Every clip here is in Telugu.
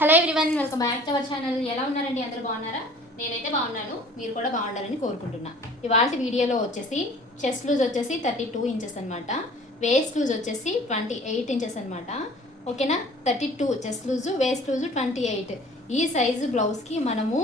Hello everyone welcome back to our channel ఎలా ఉన్నారండి? అందరూ బాగున్నారా? నేనైతే బాగున్నాను. మీరు కూడా బాగుండాలని కోరుకుంటున్నా. ఇవాళ వీడియోలో వచ్చేసి చెస్ట్ లూజ్ వచ్చేసి థర్టీ టూ ఇంచెస్ అనమాట వేస్ట్ లూజ్ వచ్చేసి ట్వంటీ ఎయిట్ ఇంచెస్ అనమాట ఓకేనా? Thirty two chest loose waist loose twenty eight ఈ సైజు బ్లౌజ్కి మనము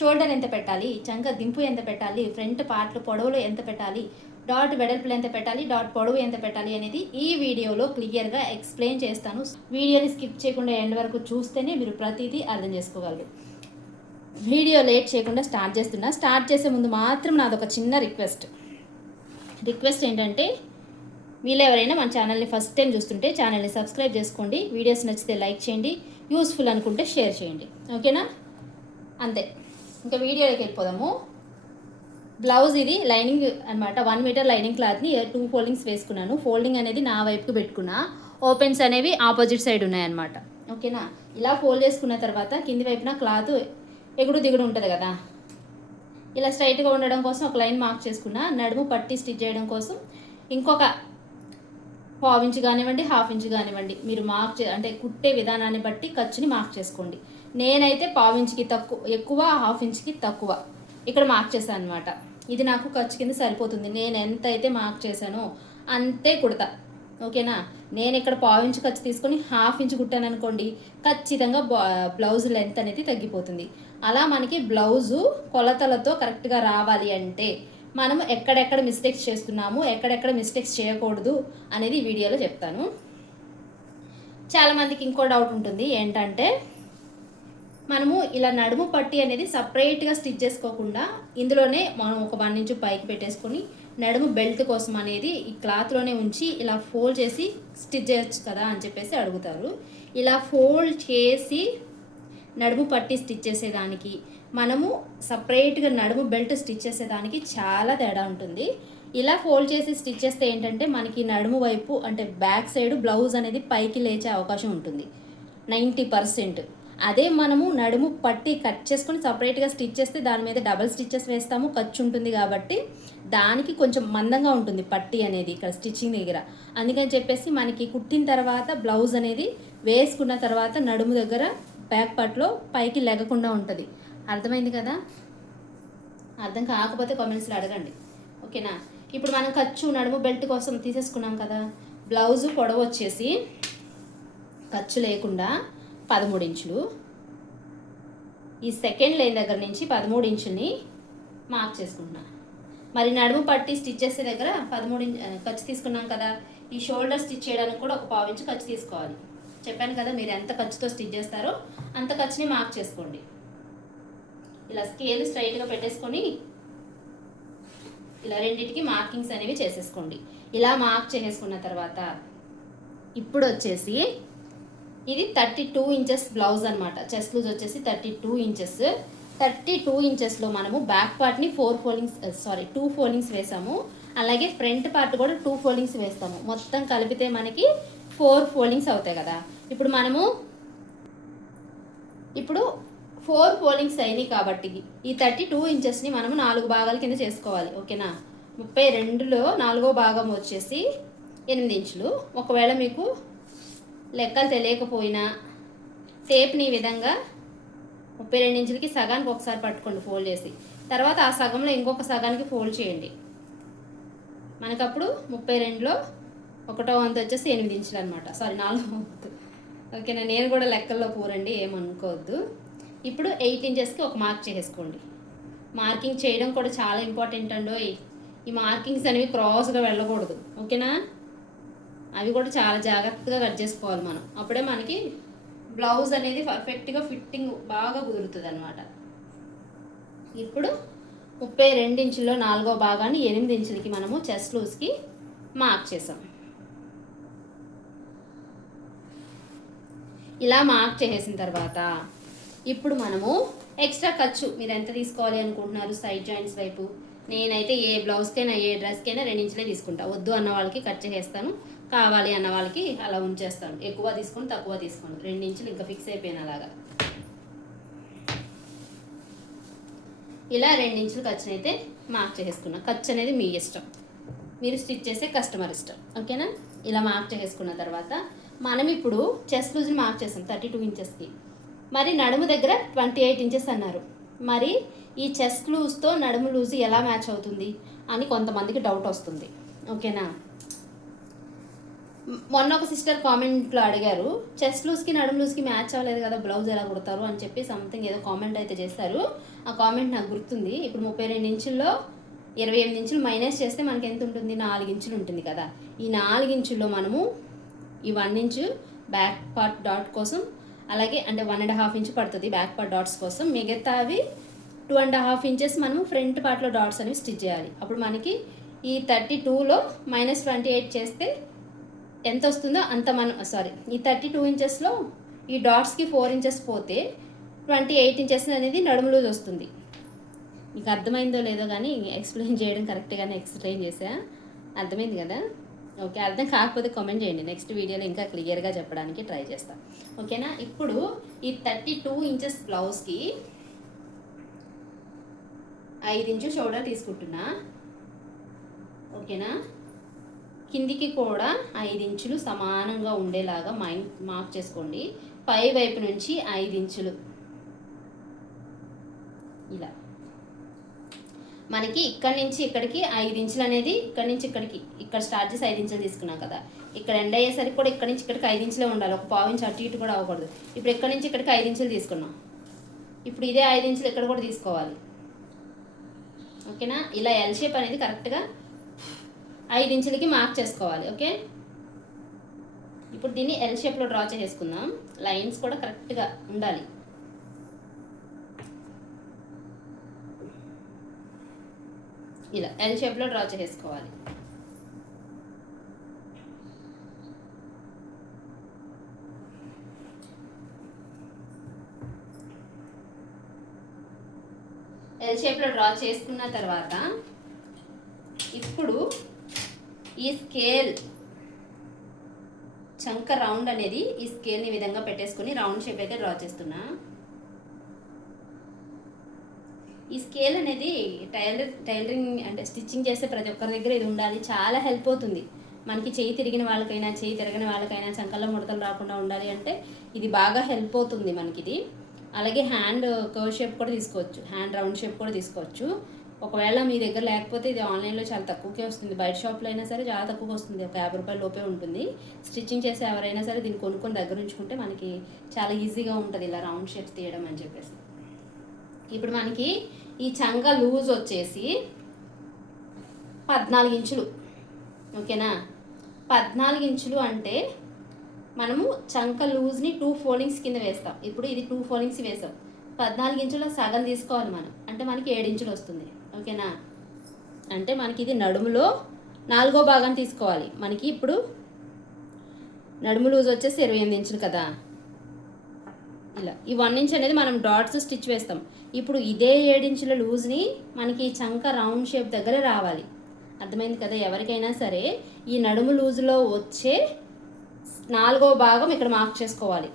షోల్డర్ ఎంత పెట్టాలి? చంక దింపు ఎంత పెట్టాలి? ఫ్రంట్ పార్ట్లు పొడవులు ఎంత పెట్టాలి? డాట్ వెడల్పులు ఎంత పెట్టాలి డాట్ పొడవు ఎంత పెట్టాలి అనేది ఈ వీడియోలో క్లియర్గా ఎక్స్ప్లెయిన్ చేస్తాను. వీడియోని స్కిప్ చేయకుండా ఎండ్ వరకు చూస్తేనే మీరు ప్రతిదీ అర్థం చేసుకోగలరు. వీడియో లేట్ చేయకుండా స్టార్ట్ చేస్తున్నా. స్టార్ట్ చేసే ముందు మాత్రం నాదొక చిన్న రిక్వెస్ట్. రిక్వెస్ట్ ఏంటంటే వీళ్ళు ఎవరైనా మన ఛానల్ని ఫస్ట్ టైం చూస్తుంటే ఛానల్ని సబ్స్క్రైబ్ చేసుకోండి. వీడియోస్ నచ్చితే లైక్ చేయండి. యూస్ఫుల్ అనుకుంటే షేర్ చేయండి. ఓకేనా? అంతే. ఇంకా వీడియోలోకి వెళ్ళిపోదాము. బ్లౌజ్ ఇది లైనింగ్ అనమాట వన్ మీటర్ లైనింగ్ క్లాత్ని టూ ఫోల్డింగ్స్ వేసుకున్నాను. ఫోల్డింగ్ అనేది నా వైపుకు పెట్టుకున్నా. ఓపెన్స్ అనేవి ఆపోజిట్ సైడ్ ఉన్నాయన్నమాట. ఓకేనా? ఇలా ఫోల్డ్ చేసుకున్న తర్వాత కింది వైపున క్లాత్ ఎగుడు దిగుడు ఉంటుంది కదా? ఇలా స్ట్రైట్గా ఉండడం కోసం ఒక లైన్ మార్క్ చేసుకున్నా. నడుము పట్టి స్టిచ్ చేయడం కోసం ఇంకొక పావు ఇంచు కానివ్వండి హాఫ్ ఇంచు కానివ్వండి మీరు మార్క్ చే అంటే కుట్టే విధానాన్ని బట్టి ఖర్చుని మార్క్ చేసుకోండి. నేనైతే పావు ఇంచుకి తక్కువ ఎక్కువ హాఫ్ ఇంచుకి తక్కువ. ఇక్కడ మార్క్ చేశాను అనమాట ఇది నాకు ఖర్చు కింద సరిపోతుంది. నేను ఎంత అయితే మార్క్ చేశానో అంతే కుడతా. ఓకేనా? నేను ఇక్కడ పావు ఇంచు ఖర్చు తీసుకొని హాఫ్ ఇంచు కుట్టాను అనుకోండి ఖచ్చితంగా బ్లౌజ్ లెంత్ అనేది తగ్గిపోతుంది. అలా మనకి బ్లౌజు కొలతలతో కరెక్ట్గా రావాలి అంటే మనం ఎక్కడెక్కడ మిస్టేక్స్ చేస్తున్నాము ఎక్కడెక్కడ మిస్టేక్స్ చేయకూడదు అనేది వీడియోలో చెప్తాను. చాలామందికి ఇంకో డౌట్ ఉంటుంది. ఏంటంటే మనము ఇలా నడుము పట్టి అనేది సపరేట్గా స్టిచ్ చేసుకోకుండా ఇందులోనే మనం ఒక వన్ ఇంచు పైకి పెట్టేసుకొని నడుము బెల్ట్ కోసం అనేది ఈ క్లాత్లోనే ఉంచి ఇలా ఫోల్డ్ చేసి స్టిచ్ చేయొచ్చు కదా అని చెప్పేసి అడుగుతారు. ఇలా ఫోల్డ్ చేసి నడుము పట్టి స్టిచ్ చేసేదానికి మనము సపరేట్గా నడుము బెల్ట్ స్టిచ్ చేసేదానికి చాలా తేడా ఉంటుంది. ఇలా ఫోల్డ్ చేసి స్టిచ్ చేస్తే ఏంటంటే మనకి నడుము వైపు అంటే బ్యాక్ సైడ్ బ్లౌజ్ అనేది పైకి లేచే అవకాశం ఉంటుంది. Ninety percent. అదే మనము నడుము పట్టి కట్ చేసుకొని సపరేట్గా స్టిచ్ చేస్తే దాని మీద డబల్ స్టిచ్చెస్ వేస్తాము. ఖర్చు ఉంటుంది కాబట్టి దానికి కొంచెం మందంగా ఉంటుంది పట్టి అనేది ఇక్కడ స్టిచ్చింగ్ దగ్గర. అందుకని చెప్పేసి మనకి కుట్టిన తర్వాత బ్లౌజ్ అనేది వేసుకున్న తర్వాత నడుము దగ్గర బ్యాక్ పార్ట్లో పైకి లెగకుండా ఉంటుంది. అర్థమైంది కదా? అర్థం కాకపోతే కామెంట్స్లో అడగండి. ఓకేనా? ఇప్పుడు మనం ఖర్చు నడుము బెల్ట్ కోసం తీసేసుకున్నాం కదా. బ్లౌజు పొడవు వచ్చేసి ఖర్చు లేకుండా పదమూడు ఇంచులు. ఈ సెకండ్ లైన్ దగ్గర నుంచి పదమూడు ఇంచుల్ని మార్క్ చేసుకుంటున్నా. మరి నడుము పట్టి స్టిచ్ చేసే దగ్గర పదమూడు ఇంచు ఖర్చు తీసుకున్నాం కదా. ఈ షోల్డర్ స్టిచ్ చేయడానికి కూడా ఒక పావు ఇంచు ఖర్చు తీసుకోవాలి. చెప్పాను కదా మీరు ఎంత ఖర్చుతో స్టిచ్ చేస్తారో అంత ఖర్చుని మార్క్ చేసుకోండి. ఇలా స్కేల్ స్ట్రైట్గా పెట్టేసుకొని ఇలా రెండింటికి మార్కింగ్స్ అనేవి చేసేసుకోండి. ఇలా మార్క్ చేసేసుకున్న తర్వాత ఇప్పుడు వచ్చేసి ఇది థర్టీ టూ ఇంచెస్ బ్లౌజ్ అనమాట చెస్ట్ లూజ్ వచ్చేసి thirty two inches. Thirty two ఇంచెస్లో మనము బ్యాక్ పార్ట్ని four foldings sorry two foldings వేసాము. అలాగే ఫ్రంట్ పార్ట్ కూడా టూ ఫోల్డింగ్స్ వేస్తాము. మొత్తం కలిపితే మనకి ఫోర్ ఫోల్డింగ్స్ అవుతాయి కదా. ఇప్పుడు మనము ఇప్పుడు ఫోర్ ఫోల్డింగ్స్ అయినాయి కాబట్టి ఈ థర్టీ టూ ఇంచెస్ని మనము నాలుగు భాగాల కింద చేసుకోవాలి. ఓకేనా? ముప్పై రెండులో నాలుగో భాగం వచ్చేసి ఎనిమిది ఇంచులు. ఒకవేళ మీకు లెక్కలు తెలియకపోయినా టేప్ని ఈ విధంగా ముప్పై రెండు ఇంచులకి సగానికి ఒకసారి పట్టుకోండి ఫోల్డ్ చేసి. తర్వాత ఆ సగంలో ఇంకొక సగానికి ఫోల్డ్ చేయండి. మనకప్పుడు ముప్పై రెండులో ఒకటో వంతు వచ్చేసి ఎనిమిది ఇంచులు అనమాట సారీ నాలుగో వంతు. ఓకేనా? నేను కూడా లెక్కల్లో పూరండి ఏమనుకోవద్దు. ఇప్పుడు ఎయిట్ ఇంచెస్కి ఒక మార్క్ చేసేసుకోండి. మార్కింగ్ చేయడం కూడా చాలా ఇంపార్టెంట్ అండి ఈ మార్కింగ్స్ అనేవి క్రాస్గా వెళ్ళకూడదు. ఓకేనా? అవి కూడా చాలా జాగ్రత్తగా కట్ చేసుకోవాలి మనం. అప్పుడే మనకి బ్లౌజ్ అనేది పర్ఫెక్ట్గా ఫిట్టింగ్ బాగా కుదురుతుంది అనమాట ఇప్పుడు ముప్పై రెండు ఇంచుల్లో నాలుగో భాగాన్ని ఎనిమిది ఇంచులకి మనము చెస్ట్ లూజ్కి మార్క్ చేసాం. ఇలా మార్క్ చేసేసిన తర్వాత ఇప్పుడు మనము ఎక్స్ట్రా ఖర్చు మీరు ఎంత తీసుకోవాలి అనుకుంటున్నారు సైడ్ జాయింట్స్ వైపు? నేనైతే ఏ బ్లౌజ్కైనా ఏ డ్రెస్కైనా రెండు ఇంచులే తీసుకుంటా. వద్దు అన్న వాళ్ళకి కట్ చేసేస్తాను. కావాలి అన్న వాళ్ళకి అలా ఉంచేస్తాను. ఎక్కువ తీసుకొని తక్కువ తీసుకోండి. రెండు ఇంచులు ఇంకా ఫిక్స్ అయిపోయిన అలాగా. ఇలా రెండు ఇంచులు ఖర్చునైతే అయితే మార్క్ చేసేసుకున్నా. ఖర్చు అనేది మీ ఇష్టం. మీరు స్టిచ్ చేసే కస్టమర్ ఇష్టం. ఓకేనా ఇలా మార్క్ చేసుకున్న తర్వాత మనం ఇప్పుడు చెస్ట్ లూజ్ని మార్క్ చేసాం థర్టీ టూ ఇంచెస్కి మరి నడుము దగ్గర ట్వంటీ ఎయిట్ ఇంచెస్ అన్నారు. మరి ఈ చెస్ట్ లూజ్తో నడుము లూజ్ ఎలా మ్యాచ్ అవుతుంది అని కొంతమందికి డౌట్ వస్తుంది. ఓకేనా మొన్న ఒక సిస్టర్ కామెంట్లో అడిగారు చెస్ట్ లూజ్కి నడుము లూజ్కి మ్యాచ్ అవ్వలేదు కదా బ్లౌజ్ ఎలా కుడతారు? అని చెప్పి సంథింగ్ ఏదో కామెంట్ అయితే చేశారు. ఆ కామెంట్ నాకు గుర్తుంది. ఇప్పుడు ముప్పై రెండు ఇంచుల్లో ఇరవై ఎనిమిది ఇంచులు మైనస్ చేస్తే మనకి ఎంత ఉంటుంది? నాలుగు ఇంచులు ఉంటుంది కదా. ఈ నాలుగు ఇంచుల్లో మనము ఈ one inch back part dot కోసం అలాగే అంటే వన్ అండ్ హాఫ్ ఇంచ్ పడుతుంది బ్యాక్ పార్ట్ డాట్స్ కోసం. మిగతా అవి టూ అండ్ హాఫ్ ఇంచెస్ మనము ఫ్రంట్ పార్ట్లో డాట్స్ అనేవి స్టిచ్ చేయాలి. అప్పుడు మనకి ఈ థర్టీ టూలో మైనస్ ట్వంటీ ఎయిట్ చేస్తే ఎంత వస్తుందో అంత మనం సారీ ఈ థర్టీ టూ ఇంచెస్లో ఈ డాట్స్కి ఫోర్ ఇంచెస్ పోతే ట్వంటీ ఎయిట్ ఇంచెస్ అనేది నడుము లూజ్ వస్తుంది. మీకు అర్థమైందో లేదో కానీ ఎక్స్ప్లెయిన్ చేయడం కరెక్ట్గానే ఎక్స్ప్లెయిన్ చేసా అర్థమైంది కదా? ఓకే అర్థం కాకపోతే కామెంట్ చేయండి. నెక్స్ట్ వీడియోలో ఇంకా క్లియర్గా చెప్పడానికి ట్రై చేస్తా. ఓకేనా ఇప్పుడు ఈ థర్టీ టూ ఇంచెస్ బ్లౌజ్కి ఐదు ఇంచు షోల్డర్ తీసుకుంటున్నా. ఓకేనా కిందికి కూడా ఐదు ఇంచులు సమానంగా ఉండేలాగా మైండ్ మార్క్ చేసుకోండి. పై వైపు నుంచి ఐదు ఇంచులు ఇలా. మనకి ఇక్కడి నుంచి ఇక్కడికి ఐదు ఇంచులు అనేది ఇక్కడి నుంచి ఇక్కడికి ఇక్కడ స్టార్ట్ చేసి ఐదు ఇంచులు తీసుకున్నాం కదా. ఇక్కడ ఎండ్ అయ్యేసరికి కూడా ఇక్కడి నుంచి ఇక్కడికి ఐదు ఇంచులే ఉండాలి. ఒక పావు ఇంచు అటు ఇటు కూడా అవ్వకూడదు. ఇప్పుడు ఇక్కడి నుంచి ఇక్కడికి ఐదు ఇంచులు తీసుకున్నాం. ఇప్పుడు ఇదే ఐదు ఇంచులు ఇక్కడ కూడా తీసుకోవాలి. ఓకేనా? ఇలా ఎల్ షేప్ అనేది కరెక్ట్గా ఐదు ఇంచులకి మార్క్ చేసుకోవాలి ఓకే ఇప్పుడు దీన్ని ఎల్ షేప్లో డ్రా చేసుకుందాం లైన్స్ కూడా కరెక్ట్గా ఉండాలి. ఇలా ఎల్ షేప్లో డ్రా చేసుకోవాలి ఎల్ షేప్లో డ్రా చేసుకున్న తర్వాత ఇప్పుడు ఈ స్కేల్ చంక రౌండ్ అనేది ఈ స్కేల్ని విధంగా పెట్టేసుకొని రౌండ్ షేప్ అయితే డ్రా చేస్తున్నా. ఈ స్కేల్ అనేది టైలర్ టైలరింగ్ అంటే స్టిచ్చింగ్ చేసే ప్రతి ఒక్కరి దగ్గర ఇది ఉండాలి. చాలా హెల్ప్ అవుతుంది. మనకి చేయి తిరిగిన వాళ్ళకైనా చేయి తిరగని వాళ్ళకైనా చంకల్లో ముడతలు రాకుండా ఉండాలి అంటే ఇది బాగా హెల్ప్ అవుతుంది మనకి ఇది అలాగే హ్యాండ్ కర్వ్ షేప్ కూడా తీసుకోవచ్చు. హ్యాండ్ రౌండ్ షేప్ కూడా తీసుకోవచ్చు. ఒకవేళ మీ దగ్గర లేకపోతే ఇది ఆన్లైన్లో చాలా తక్కువకే వస్తుంది. బయట షాప్లో అయినా సరే చాలా తక్కువ వస్తుంది. ఒక యాభై రూపాయల లోపే ఉంటుంది. స్టిచ్చింగ్ చేసే ఎవరైనా సరే దీన్ని కొనుక్కొని దగ్గర ఉంచుకుంటే మనకి చాలా ఈజీగా ఉంటుంది ఇలా రౌండ్ షేప్స్ తీయడం అని చెప్పేసి. ఇప్పుడు మనకి ఈ చంక లూజ్ వచ్చేసి పద్నాలుగు ఇంచులు. ఓకేనా? పద్నాలుగు ఇంచులు అంటే మనము చంక లూజ్ని టూ ఫోల్డింగ్స్ కింద వేస్తాం. ఇప్పుడు ఇది టూ ఫోల్డింగ్స్ వేసాం. పద్నాలుగు ఇంచుల సగం తీసుకోవాలి మనం. అంటే మనకి ఏడు ఇంచులు వస్తుంది. ఓకేనా? అంటే మనకి ఇది నడుములో నాలుగో భాగం తీసుకోవాలి. మనకి ఇప్పుడు నడుము లూజ్ వచ్చేసి ఇరవై ఎనిమిది ఇంచులు కదా? ఇలా. ఈ వన్ ఇంచ్ అనేది మనం డాట్స్ స్టిచ్ వేస్తాం. ఇప్పుడు ఇదే ఏడించుల లూజ్ని మనకి ఈ చంక రౌండ్ షేప్ దగ్గర రావాలి. అర్థమైంది కదా? ఎవరికైనా సరే ఈ నడుము లూజ్లో వచ్చే నాలుగో భాగం ఇక్కడ మార్క్ చేసుకోవాలి.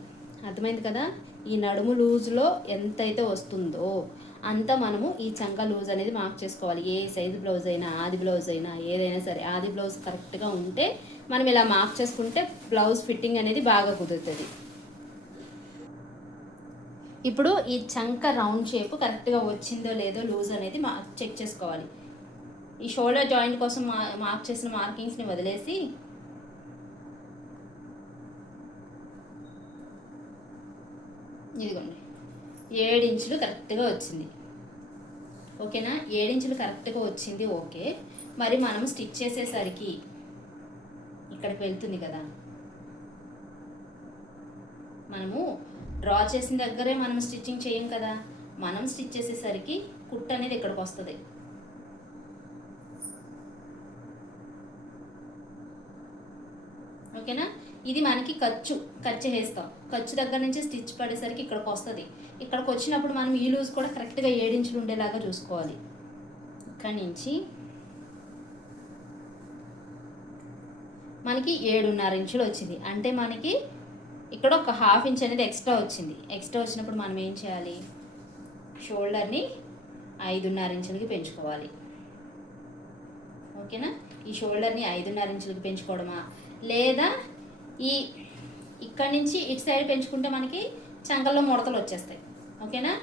అర్థమైంది కదా? ఈ నడుము లూజ్లో ఎంతైతే వస్తుందో అంతా మనము ఈ చంక లూజ్ అనేది మార్క్ చేసుకోవాలి. ఏ సైజు బ్లౌజ్ అయినా ఆది బ్లౌజ్ అయినా ఏదైనా సరే ఆది బ్లౌజ్ కరెక్ట్గా ఉంటే మనం ఇలా మార్క్ చేసుకుంటే బ్లౌజ్ ఫిట్టింగ్ అనేది బాగా కుదురుతుంది. ఇప్పుడు ఈ చంక రౌండ్ షేప్ కరెక్ట్గా వచ్చిందో లేదో లూజ్ అనేది మా చెక్ చేసుకోవాలి. ఈ షోల్డర్ జాయింట్ కోసం మా మార్క్ చేసిన మార్కింగ్స్ని వదిలేసి ఇదిగోండి. ఏడు ఇంచులు కరెక్ట్గా వచ్చింది. ఓకేనా? ఏడించులు కరెక్ట్గా వచ్చింది ఓకే. మరి మనం స్టిచ్ చేసేసరికి ఇక్కడికి వెళ్తుంది కదా. మనము డ్రా చేసిన దగ్గరే మనం స్టిచ్చింగ్ చేయం కదా. మనం స్టిచ్ చేసేసరికి కుట్ అనేది ఇక్కడికి వస్తుంది. ఓకేనా? ఇది మనకి ఖర్చు ఖర్చు వేస్తాం. ఖర్చు దగ్గర నుంచి స్టిచ్ పడేసరికి ఇక్కడికి వస్తుంది. ఇక్కడికి వచ్చినప్పుడు మనం ఈ లూజ్ కూడా కరెక్ట్గా ఏడించులు ఉండేలాగా చూసుకోవాలి. ఇక్కడి నుంచి మనకి ఏడున్నర ఇంచులు వచ్చింది. అంటే మనకి ఇక్కడ ఒక హాఫ్ ఇంచ్ అనేది ఎక్స్ట్రా వచ్చింది. ఎక్స్ట్రా వచ్చినప్పుడు మనం ఏం చేయాలి? షోల్డర్ని ఐదున్నర ఇంచులకి పెంచుకోవాలి. ఓకేనా? ఈ షోల్డర్ని ఐదున్నర ఇంచులకి పెంచుకోవడమా? లేదా ఈ ఇక్కడి నుంచి ఇటు సైడ్ పెంచుకుంటే మనకి చంకల్లో ముడతలు వచ్చేస్తాయి. ఓకేనా?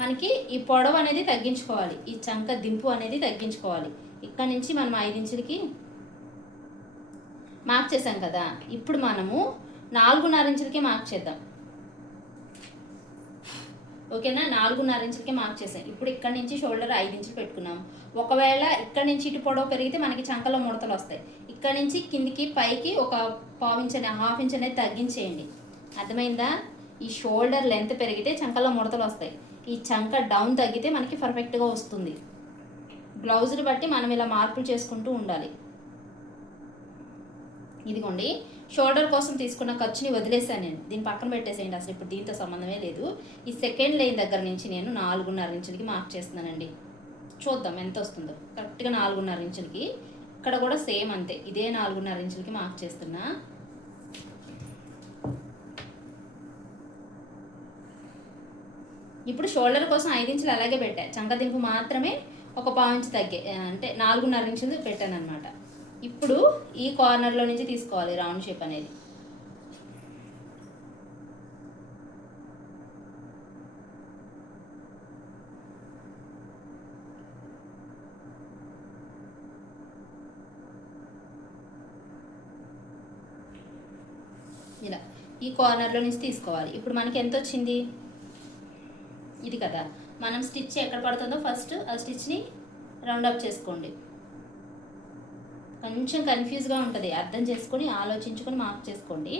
మనకి ఈ పొడవు అనేది తగ్గించుకోవాలి. ఈ చంక దింపు అనేది తగ్గించుకోవాలి. ఇక్కడ నుంచి మనం ఐదు ఇంచులకి మార్క్ చేసాం కదా. ఇప్పుడు మనము నాలుగున్నర ఇంచులకి మార్క్ చేద్దాం. ఓకేనా? నాలుగున్నర ఇంచులకి మార్క్ చేసాం ఇప్పుడు ఇక్కడ నుంచి షోల్డర్ ఐదు ఇంచులు పెట్టుకున్నాం. ఒకవేళ ఇక్కడ నుంచి ఇటు పొడవు పెరిగితే మనకి చంకలో ముడతలు వస్తాయి. ఇక్కడ నుంచి కిందికి పైకి ఒక పావు ఇంచ్ అనే హాఫ్ ఇంచ్ అనేది తగ్గించేయండి. అర్థమైందా? ఈ షోల్డర్ లెంత్ పెరిగితే చంకలో ముడతలు వస్తాయి. ఈ చంక డౌన్ తగ్గితే మనకి పర్ఫెక్ట్గా వస్తుంది. బ్లౌజ్ని బట్టి మనం ఇలా మార్పులు చేసుకుంటూ ఉండాలి. ఇదిగోండి షోల్డర్ కోసం తీసుకున్న ఖర్చుని వదిలేసాను నేను. దీని పక్కన పెట్టేసేయండి అసలు ఇప్పుడు దీంతో సంబంధమే లేదు. ఈ సెకండ్ లైన్ దగ్గర నుంచి నేను నాలుగున్నర ఇంచులకి మార్క్ చేస్తున్నానండి. చూద్దాం ఎంత వస్తుందో. కరెక్ట్గా నాలుగున్నర ఇంచులకి. ఇక్కడ కూడా సేమ్ అంతే. ఇదే నాలుగున్నర ఇంచులకి మార్క్ చేస్తున్నా. ఇప్పుడు షోల్డర్ కోసం ఐదు ఇంచులు అలాగే పెట్టా. చంకదింపు మాత్రమే ఒక పావు ఇంచు తగ్గే అంటే నాలుగున్నర ఇంచులు పెట్టాను అనమాట ఇప్పుడు ఈ కార్నర్లో నుంచి తీసుకోవాలి రౌండ్ షేప్ అనేది. ఇలా ఈ కార్నర్లో నుంచి తీసుకోవాలి. ఇప్పుడు మనకి ఎంత వచ్చింది? ఇది కదా. మనం స్టిచ్ ఎక్కడ పడుతుందో ఫస్ట్ ఆ స్టిచ్ని రౌండప్ చేసుకోండి. కొంచెం కన్ఫ్యూజ్గా ఉంటుంది. అర్థం చేసుకొని ఆలోచించుకొని మార్క్ చేసుకోండి.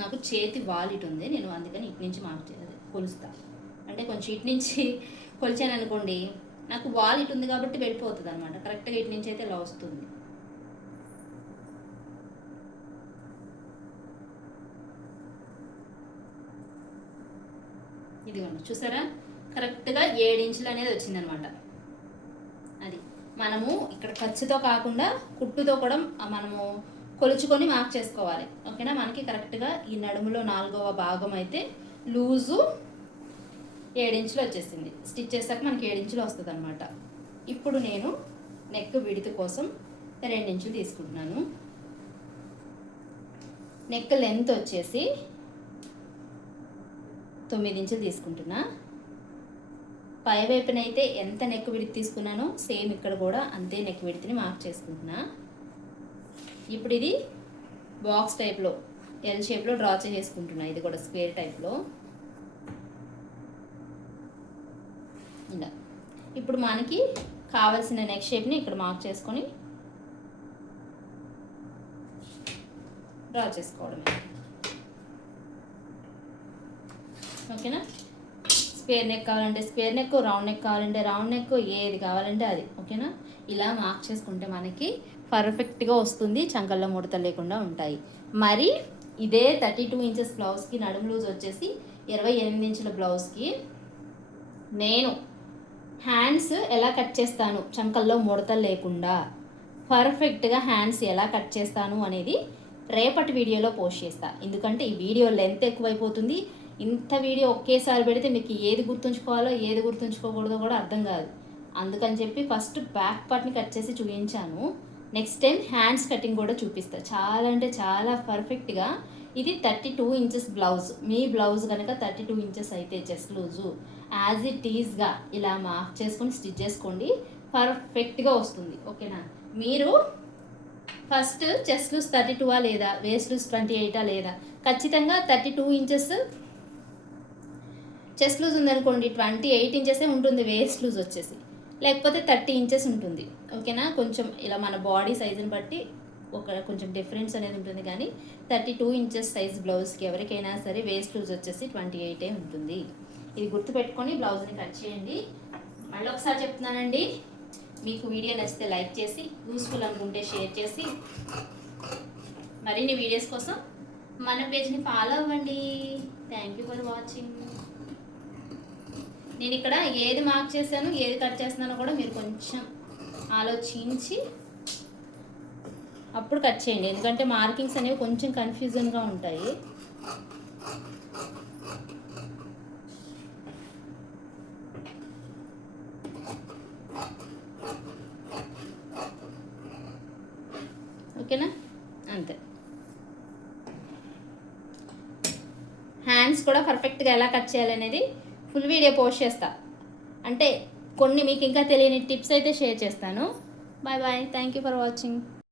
నాకు చేతి వాలిట్ ఉంది. నేను అందుకని ఇటు నుంచి మార్క్ చేయాలి కొలుస్తా. అంటే కొంచెం ఇటు నుంచి కొలిచాను అనుకోండి నాకు వాలిట్ ఉంది కాబట్టి వెళ్ళిపోతుంది అనమాట కరెక్ట్గా ఇటు నుంచి అయితే ఇలా వస్తుంది. ఇదిగోండి చూసారా? కరెక్ట్గా ఏడు ఇంచులు అనేది వచ్చిందనమాట. అది మనము ఇక్కడ ఖర్చుతో కాకుండా కుట్టుతో కూడా మనము కొలుచుకొని మార్క్ చేసుకోవాలి. ఓకేనా? మనకి కరెక్ట్గా ఈ నడుములో నాలుగవ భాగం అయితే లూజు ఏడించులు వచ్చేసింది. స్టిచ్ చేసాక మనకి ఏడించులు వస్తుంది అనమాట ఇప్పుడు నేను నెక్ విడిత కోసం రెండించులు తీసుకుంటున్నాను. నెక్ లెంత్ వచ్చేసి తొమ్మిది ఇంచులు తీసుకుంటున్నా. పై వైపునైతే అయితే ఎంత నెక్ విడితి తీసుకున్నానో సేమ్ ఇక్కడ కూడా అంతే నెక్ విడితిని మార్క్ చేసుకుంటున్నా. ఇప్పుడు ఇది బాక్స్ టైప్లో ఎల్ షేప్లో డ్రా చేసుకుంటున్నా ఇది కూడా స్క్వేర్ టైప్లో ఇలా ఇప్పుడు మనకి కావాల్సిన నెక్ షేప్ని ఇక్కడ మార్క్ చేసుకొని డ్రా చేసుకోవడమే. ఓకేనా? స్క్వేర్ నెక్ కావాలంటే స్క్వేర్ నెక్ రౌండ్ నెక్ కావాలంటే రౌండ్ నెక్ ఏది కావాలంటే అది ఓకేనా? ఇలా మార్క్ చేసుకుంటే మనకి పర్ఫెక్ట్గా వస్తుంది చంకల్లో ముడత లేకుండా ఉంటాయి. మరి ఇదే థర్టీ టూ ఇంచెస్ బ్లౌజ్కి నడుము లూజ్ వచ్చేసి ఇరవై ఎనిమిది ఇంచుల బ్లౌజ్కి నేను హ్యాండ్స్ ఎలా కట్ చేస్తాను? చంకల్లో ముడత లేకుండా పర్ఫెక్ట్గా హ్యాండ్స్ ఎలా కట్ చేస్తాను అనేది రేపటి వీడియోలో పోస్ట్ చేస్తా. ఎందుకంటే ఈ వీడియో లెంత్ ఎక్కువైపోతుంది ఇంత వీడియో ఒకేసారి పెడితే మీకు ఏది గుర్తుంచుకోవాలో ఏది గుర్తుంచుకోకూడదో కూడా అర్థం కాదు. అందుకని చెప్పి ఫస్ట్ బ్యాక్ పార్ట్ని కట్ చేసి చూపించాను. నెక్స్ట్ టైం హ్యాండ్స్ కటింగ్ కూడా చూపిస్తా. చాలా అంటే చాలా పర్ఫెక్ట్గా. ఇది థర్టీ టూ ఇంచెస్ బ్లౌజ్. మీ బ్లౌజ్ కనుక థర్టీ టూ ఇంచెస్ అయితే చెస్ట్ లూజు. యాజ్ ఇట్ ఈజ్గా ఇలా మార్క్ చేసుకొని స్టిచ్ చేసుకోండి. పర్ఫెక్ట్గా వస్తుంది. ఓకేనా? మీరు ఫస్ట్ చెస్ట్ లూస్ థర్టీ టూవా లేదా? వేస్ట్ లూస్ ట్వంటీ ఎయిటా లేదా? ఖచ్చితంగా thirty two inches chest loose ఉందనుకోండి ట్వంటీ ఎయిట్ ఇంచెసే ఉంటుంది వేస్ట్ లూజ్ వచ్చేసి. లేకపోతే థర్టీ ఇంచెస్ ఉంటుంది. ఓకేనా? కొంచెం ఇలా మన బాడీ సైజుని బట్టి ఒక కొంచెం డిఫరెన్స్ అనేది ఉంటుంది. కానీ థర్టీ టూ ఇంచెస్ సైజ్ బ్లౌజ్కి ఎవరికైనా సరే వేస్ట్ లూజ్ వచ్చేసి ట్వంటీ ఎయిటే ఉంటుంది. ఇది గుర్తుపెట్టుకొని బ్లౌజ్ని కట్ చేయండి. మళ్ళీ ఒకసారి చెప్తున్నానండి. మీకు వీడియో నచ్చితే లైక్ చేసి యూస్ఫుల్ అనుకుంటే షేర్ చేసి మరిన్ని వీడియోస్ కోసం మన పేజ్ని ఫాలో అవ్వండి. థ్యాంక్ యూ ఫర్ వాచింగ్ నేను ఇక్కడ ఏది మార్క్ చేశాను ఏది కట్ చేస్తున్నానో కూడా మీరు కొంచెం ఆలోచించి అప్పుడు కట్ చేయండి. ఎందుకంటే మార్కింగ్స్ అనేవి కొంచెం కన్ఫ్యూజన్గా ఉంటాయి. ఓకేనా? అంతే. హ్యాండ్స్ కూడా పర్ఫెక్ట్గా ఎలా కట్ చేయాలనేది ఫుల్ వీడియో పోస్ట్ చేస్తా. అంటే కొన్ని మీకు ఇంకా తెలియని టిప్స్ అయితే షేర్ చేస్తాను. Bye bye thank you for watching